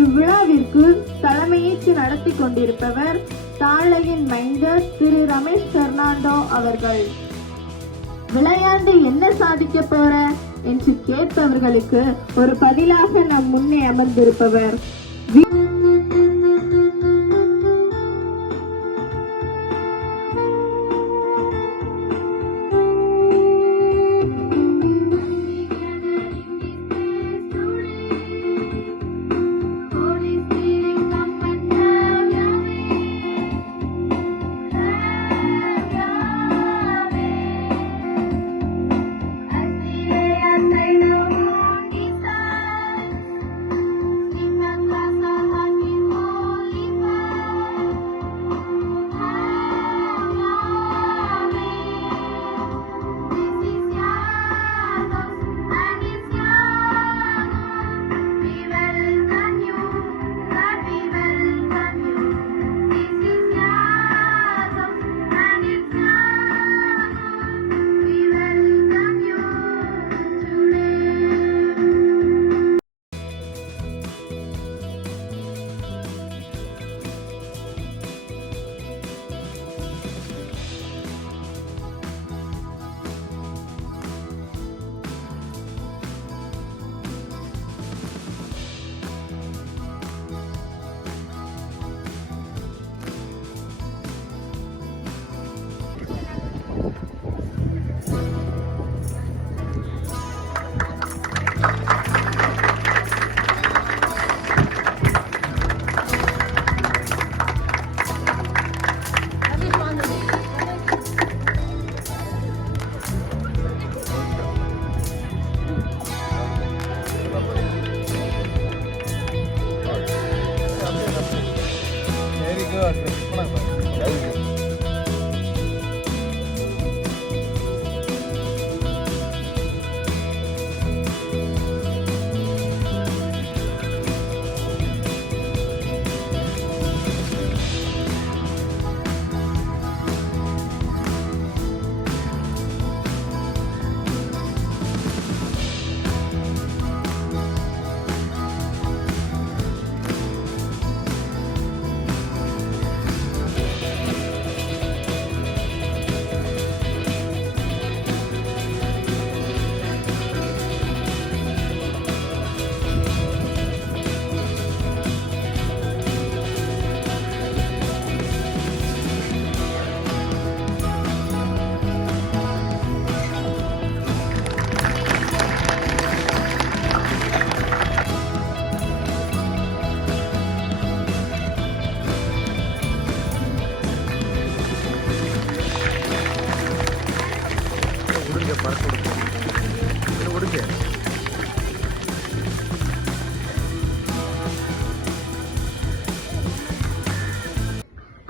இவ்விழாவிற்கு தலைமையேற்று நடத்தி கொண்டிருப்பவர் தாழையின் மைந்தர் திரு ரமேஷ் பெர்னாண்டோ அவர்கள். விளையாண்டு என்ன சாதிக்க போற என்று கேட்பவர்களுக்கு ஒரு பதிலாக நம் முன்னே அமர்ந்திருப்பவர்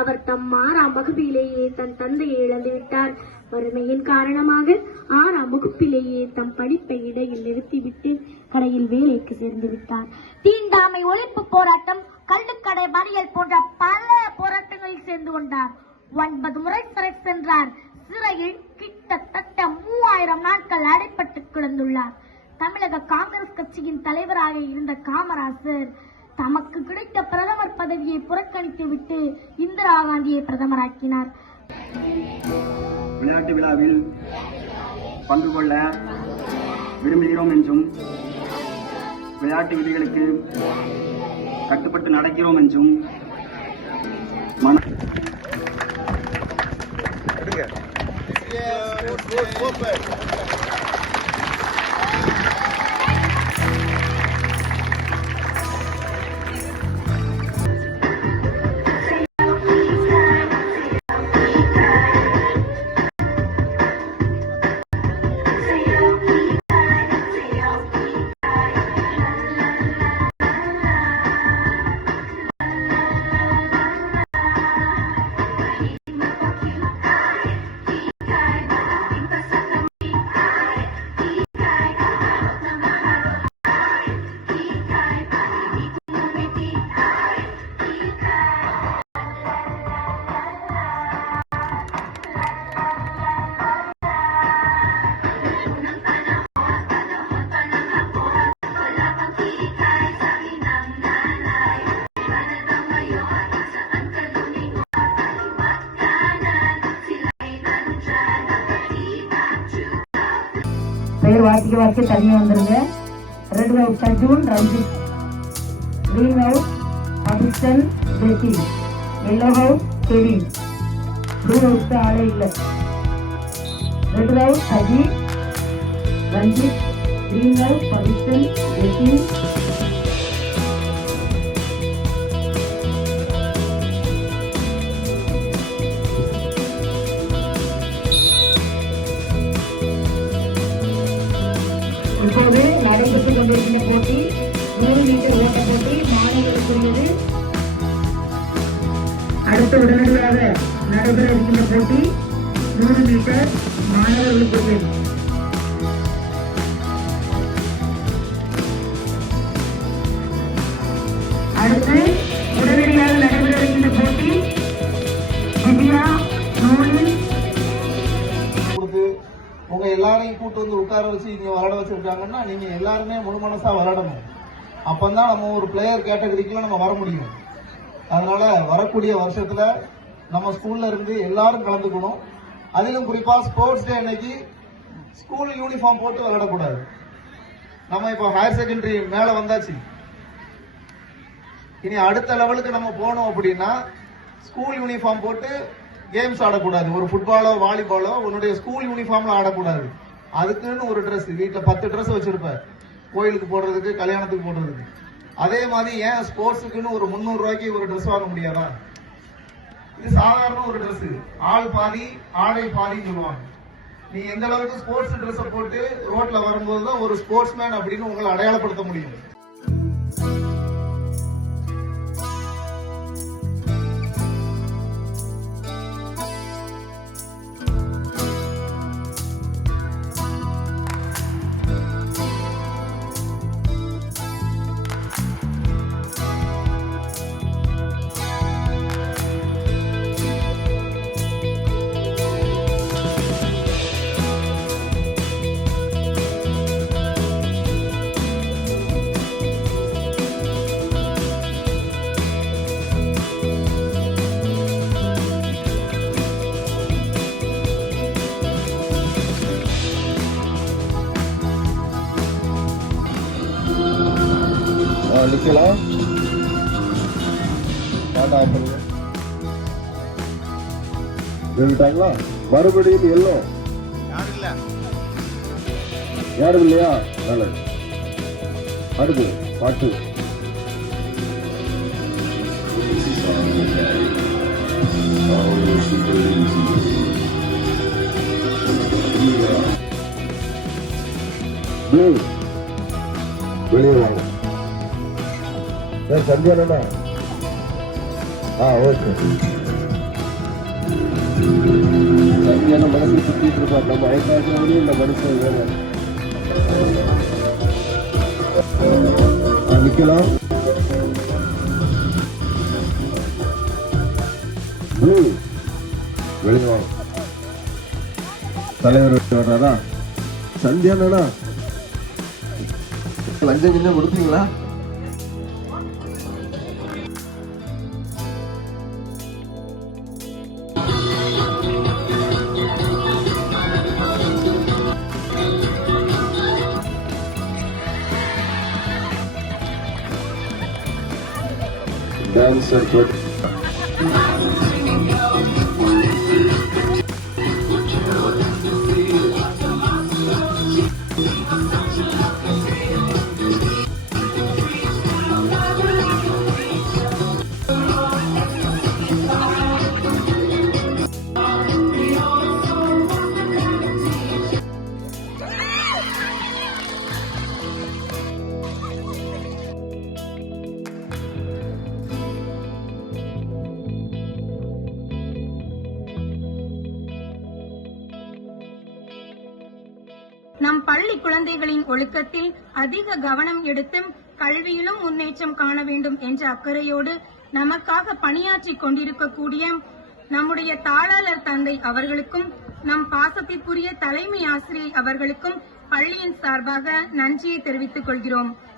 அவர் தம் 6ஆம் வகுப்பிலேயே தன் தந்தையை இழந்துவிட்டார். வறுமையின் காரணமாக 6ஆம் வகுப்பிலேயே தம் படிப்பை இடையில் நிறுத்திவிட்டு கடையில் வேலைக்கு சேர்ந்து விட்டார். தீண்டாமை ஒழிப்பு போராட்டம், கள்ளுக்கடை மறியல் போன்ற பல போராட்டங்களில் சேர்ந்து கொண்டார். 9 முறை சிறை சென்றார். சிறையில் கிட்டத்தட்ட 3000 நாட்கள் அடைப்பட்டு கிடந்துள்ளார். தமிழக காங்கிரஸ் கட்சியின் தலைவராக இருந்த காமராசர் தமக்கு கிடைத்த பிரதமர் பதவியை புறக்கணித்து விட்டு இந்திரா காந்தியை பிரதமராக்கினார். விளையாட்டு விழாவில் பங்கு கொள்ள விரும்புகிறோம் என்றும் விளையாட்டு விதிகளுக்கு கட்டுப்பட்டு நடக்கிறோம் என்றும் பெயர் வாசிக்க தனியா வந்துருங்க. Red house Sajun Ranjith, green house Abishan Jessie, yellow house Kevin, blue house ஆளே இல்லை. Red house Ajith Ranjith, green house Abishan Jessie, இப்போது நடைபெற்றுக் கொண்டிருக்கின்ற போட்டி 100 மீட்டர் ஓட்ட போட்டி மாணவர்களுக்குரியது. அடுத்து உடனடியாக நடைபெற இருக்கின்ற போட்டி 100 மீட்டர் மாணவர்களுக்குரியது. அடுத்து உடனடியாக நடைபெற இருக்கின்ற போட்டி திவ்யா நூலில் உங்க எல்லாரையும் கூட்டு வந்து உட்கார வச்சு இங்க விளையாட வச்சிருக்காங்கன்னா நீங்க எல்லாருமே முழு மனசா விளையாடணும். அப்பந்தான் நம்ம ஒரு பிளேயர் கேட்டகரிக்குள்ள நம்ம வர முடியும். அதனால வரக்கூடிய வருஷத்துல நம்ம ஸ்கூல்ல இருந்து எல்லாரும் கலந்துக்கணும். அதிலும் குறிப்பா ஸ்போர்ட்ஸ் டே அன்னைக்கு ஸ்கூல் யூனிஃபார்ம் போட்டு விளையாடக்கூடாது. நம்ம இப்போ ஹையர் செகண்டரி மேல வந்தாச்சு. இனி அடுத்த லெவலுக்கு நம்ம போனோம் அப்படின்னா ஸ்கூல் யூனிஃபார்ம் போட்டு கேம்ஸ் ஆடக்கூடாது. ஒரு ஃபுட்பாலோ வாலிபாலோ உன்னுடைய ஸ்கூல் யூனிஃபார்ம்ல ஆடக்கூடாது. அதுக்குன்னு ஒரு ட்ரெஸ், வீட்டில் 10 ட்ரெஸ் வச்சிருப்ப, கோயிலுக்கு போடுறதுக்கு கல்யாணத்துக்கு போடுறதுக்கு. அதே மாதிரி ஏன் ஸ்போர்ட்ஸுக்குன்னு ஒரு 300 ரூபாய்க்கு ஒரு ட்ரெஸ் வாங்க முடியாதா? இது சாதாரண ஒரு ட்ரெஸ், ஆள் பாதி ஆடை பாதின்னு சொல்லுவாங்க. நீ எந்த அளவுக்கு ஸ்போர்ட்ஸ் ட்ரெஸ் போட்டு ரோட்ல வரும்போது தான் ஒரு ஸ்போர்ட்ஸ் மேன் அப்படின்னு உங்களை அடையாளப்படுத்த முடியும். நிக்கலாம் மறுபடியும் எல்லோ யாரும் இல்லையா? நல்லது. அடுத்து பாட்டு வெளியே வாங்க. சந்தியானா ஓகே. சந்தியான மனசு சுத்திட்டு இருப்பா. நம்ம ஐக்காசனே இந்த மனுஷன் வேற நிக்கலாம். வெளியே வாங்க. தலைவர் வர்றாரா? சந்தியானா லஞ்சம் கிஞ்சம் கொடுப்பீங்களா? Dancer good. நம் பள்ளி குழந்தைகளின் ஒழுக்கத்தில் அதிக கவனம் எடுத்தும் கல்வியிலும் முன்னேற்றம் காண வேண்டும் என்ற அக்கறையோடு நமக்காக பணியாற்றிக் கொண்டிருக்கக்கூடிய நம்முடைய தாளாளர் தந்தை அவர்களுக்கும் நம் பாசத்திற்குரிய தலைமை ஆசிரியை அவர்களுக்கும் பள்ளியின் சார்பாக நன்றியை தெரிவித்துக் கொள்கிறோம்.